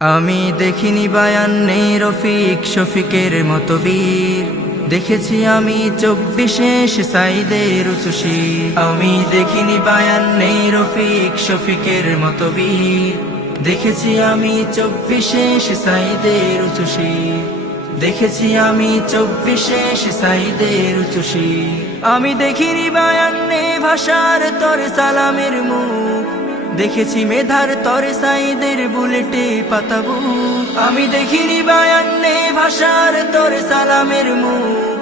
আমি দেখিনি বায়ান্নে রফিক শফিকের মতো বীর, দেখেছি আমি 24 সাইদের উঁচু শির। আমি দেখিনি বায়ান্নে রফিক শফিকের মতো বীর, দেখেছি আমি 24 সাইদের উঁচু শির। দেখেছি আমি 24 সাইদের উঁচু শির। আমি দেখিনি বায়ান্নে ভাষার তরে সালামের মুখ, দেখেছি মেধার তরে সাইদের বুলেটে পাতাবু। আমি দেখিনি বায়ান্নে ভাষার তরে সালামের মুখ,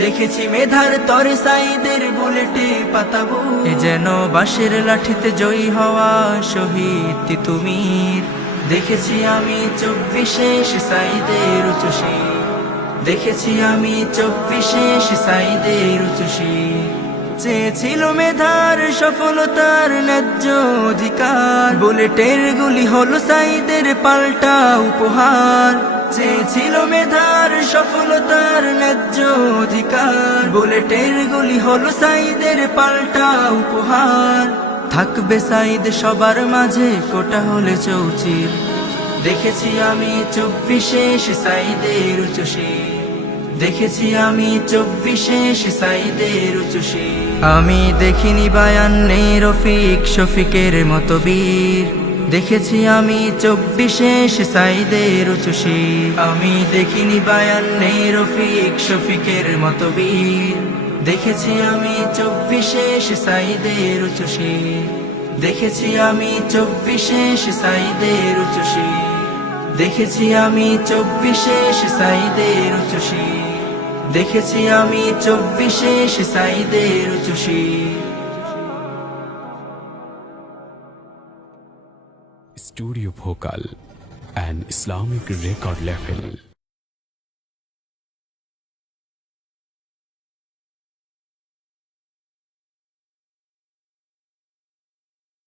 দেখেছি মেধার তরে সাইদের বুলেটে পাতাবু। এ যেন বাঁশের লাঠিতে জয়ী হওয়া শহীদ তিতুমির। দেখেছি আমি 24 সাইদের উঁচু শির। দেখেছি আমি 24 সাইদের উঁচু শির। চেয়েছিল মেধার সফলতার ন্যায্য অধিকার, বুলেটের গুলি হলো সাইদের পাল্টা উপহার। চেয়েছিল মেধার সফলতার ন্যায্য অধিকার, বুলেটের গুলি হলো সাইদের পাল্টা উপহার। থাকবে সাইদ সবার মাঝে কোটা হলে চৌচির। দেখেছি আমি 24 সাইদের উঁচু শির। দেখেছি আমি 24 সাইদের উঁচু শির। আমি দেখিনি বায়ান্নে রফিক শফিকের মতো বীর, দেখেছি আমি 24 সাইদের উঁচু শির। আমি দেখিনি বায়ান্নে রফিক শফিকের মতো বীর, দেখেছি আমি 24 সাইদের উঁচু শির। দেখেছি আমি 24 সাইদের উঁচু শির। দেখেছি আমি 24 সাইদের উঁচু শির। দেখেছি আমি 24 সাইদের উঁচু শির। Studio Bhokal, an Islamic record label.